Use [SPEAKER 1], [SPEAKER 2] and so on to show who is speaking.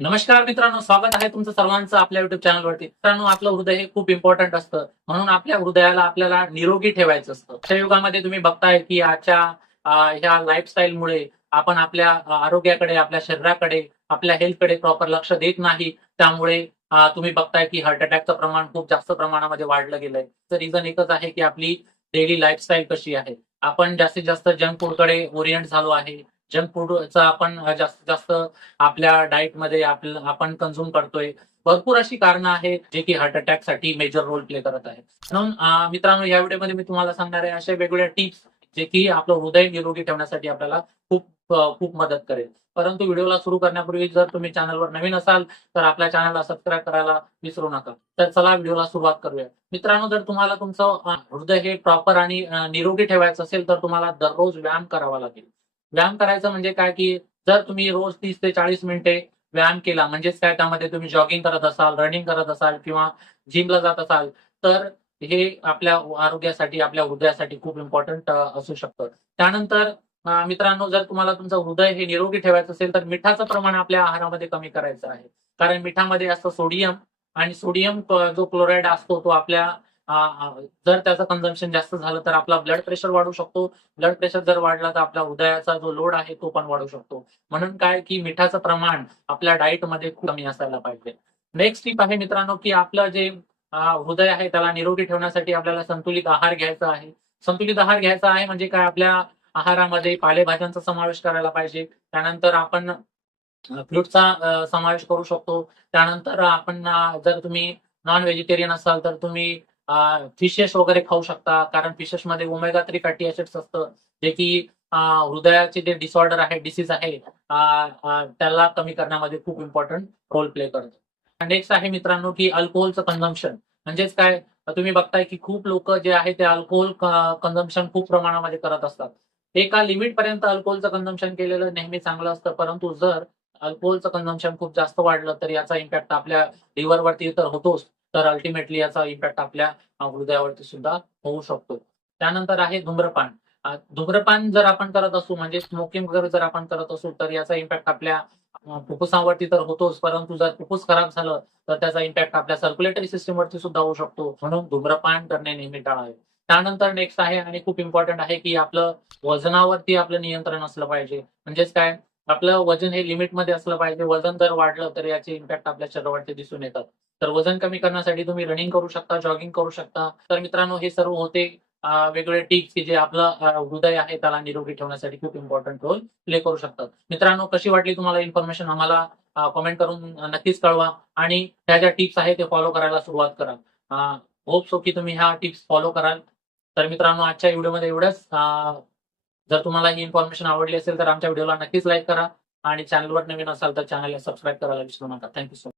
[SPEAKER 1] नमस्कार मित्रांनो स्वागत आहे तुमचं सर्वांचं आपल्या युट्यूब चॅनलवरती मित्रांनो आपलं हृदय हे खूप इम्पॉर्टंट असतं. म्हणून आपल्या हृदयाला आपल्याला निरोगी ठेवायचं असतं. आजच्या युगामध्ये तुम्ही बघताय की आजच्या ह्या लाईफस्टाईलमुळे आपण आपल्या आरोग्याकडे आपल्या शरीराकडे आपल्या हेल्थकडे प्रॉपर लक्ष देत नाही. त्यामुळे तुम्ही बघताय की हार्ट अटॅकचं प्रमाण खूप जास्त प्रमाणामध्ये वाढलं गेलंय. तर रिझन एकच आहे की आपली डेली लाईफस्टाईल कशी आहे. आपण जास्तीत जास्त जंक फूडकडे ओरिएंट झालो आहे. जंक फूडचा आपण जास्त जास्तीत जास्त आपल्या डाएटमध्ये आपण कन्झ्युम करतोय. भरपूर अशी कारणं आहेत जे की हार्ट अटॅकसाठी मेजर रोल प्ले करत आहेत. म्हणून मित्रांनो या व्हिडिओमध्ये मी तुम्हाला सांगणार आहे अशा वेगवेगळ्या टिप्स जे की आपलं हृदय निरोगी ठेवण्यासाठी आपल्याला खूप खूप मदत करेल. परंतु व्हिडिओला सुरू करण्यापूर्वी जर तुम्ही चॅनलवर नवीन असाल तर आपल्या चॅनलला सबस्क्राईब करायला विसरू नका. तर चला व्हिडिओला सुरुवात करूया. मित्रांनो जर तुम्हाला तुमचं हृदय हे प्रॉपर आणि निरोगी ठेवायचं असेल तर तुम्हाला दररोज व्यायाम करावा लागेल. व्यायाम करायचं म्हणजे काय की जर तुम्ही रोज तीस ते चाळीस मिनिटे व्यायाम केला म्हणजेच काय त्यामध्ये तुम्ही जॉगिंग करत असाल रनिंग करत असाल किंवा जिमला जात असाल तर हे आपल्या आरोग्यासाठी आपल्या हृदयासाठी खूप इम्पॉर्टंट असू शकतं. त्यानंतर मित्रांनो जर तुम्हाला तुमचं हृदय हे निरोगी ठेवायचं असेल तर मिठाचं प्रमाण आपल्या आहारामध्ये कमी करायचं आहे. कारण मिठामध्ये असतं सोडियम आणि सोडियम जो क्लोराईड असतो तो आपल्या जर त्याचं कन्झम्पन जास्त झालं तर आपला ब्लड प्रेशर वाढू शकतो. ब्लड प्रेशर जर वाढला तर आपला हृदयाचा जो लोड आहे तो पण वाढू शकतो. म्हणून काय की मिठाचं प्रमाण आपल्या डाएटमध्ये खूप कमी असायला पाहिजे. नेक्स्ट टिप आहे मित्रांनो की आपलं जे हृदय आहे त्याला निरोगी ठेवण्यासाठी आपल्याला संतुलित आहार घ्यायचा आहे. संतुलित आहार घ्यायचा आहे म्हणजे काय? आपल्या आहारामध्ये पालेभाज्यांचा समावेश करायला पाहिजे. त्यानंतर आपण फ्रूटचा समावेश करू शकतो. त्यानंतर आपण जर तुम्ही नॉन व्हेजिटेरियन असाल तर तुम्ही फिशेस वगैरे खाऊ शकता. कारण फिशेस मध्ये ओमेगा थ्री फॅटी ऍसिड्स असतं. जे की हृदयाचे जे डिसऑर्डर आहे डिसीज आहे त्याला कमी करण्यामध्ये खूप इम्पॉर्टंट रोल प्ले करतो. नेक्स्ट आहे मित्रांनो की अल्कोहोलचं कन्झम्पशन म्हणजेच काय? तुम्ही बघताय की खूप लोक जे आहे ते अल्कोहोल कन्झम्पशन खूप प्रमाणामध्ये करत असतात. एका लिमिट पर्यंत अल्कोहोलचं कन्झम्पन केलेलं नेहमी चांगलं असतं. परंतु जर अल्कोहोलचं कन्झम्पन खूप जास्त वाढलं तर याचा इम्पॅक्ट आपल्या लिव्हरवरती तर होतोच. तर अल्टिमेटली याचा इम्पॅक्ट आपल्या हृदयावरती सुद्धा होऊ शकतो. त्यानंतर आहे धूम्रपान. धूम्रपान जर आपण करत असू म्हणजे स्मोकिंग वगैरे जर आपण करत असू तर याचा इम्पॅक्ट आपल्या फुफ्फुसावरती तर होतोच. परंतु जर फुफ्फुस खराब झालं तर त्याचा इम्पॅक्ट आपल्या सर्क्युलेटरी सिस्टमवरती सुद्धा होऊ शकतो. म्हणून धूम्रपान करणे नेहमी टाळावे. त्यानंतर नेक्स्ट आहे आणि खूप इम्पॉर्टंट आहे की आपलं वजनावरती आपलं नियंत्रण असलं पाहिजे. म्हणजेच काय? आपलं वजन हे लिमिटमध्ये असलं पाहिजे. वजन जर वाढलं तर याचे इम्पॅक्ट आपल्या शरीरावरती दिसून येतात. तर वजन कमी करण्यासाठी तुम्ही रनिंग करू शकता जॉगिंग करू शकता. तर मित्रांनो हे सर्व होते वेगवेगळे टिप्स की जे आपलं हृदय आहे त्याला निरोगी ठेवण्यासाठी खूप इम्पॉर्टंट रोल प्ले करू शकतात. मित्रांनो कशी वाटली तुम्हाला इन्फॉर्मेशन आम्हाला कमेंट करून नक्कीच कळवा आणि ह्या ज्या टिप्स आहेत ते फॉलो करायला सुरुवात करा. होप सो की तुम्ही ह्या टिप्स फॉलो कराल. तर मित्रांनो आजच्या व्हिडिओमध्ये एवढंच. जर तुम्हाला ही इन्फॉर्मेशन आवडली असेल तर आमच्या व्हिडिओला नक्कीच लाईक करा आणि चॅनलवर नवीन असाल तर चॅनलला सबस्क्राईब करायला विसरू नका. Thank you so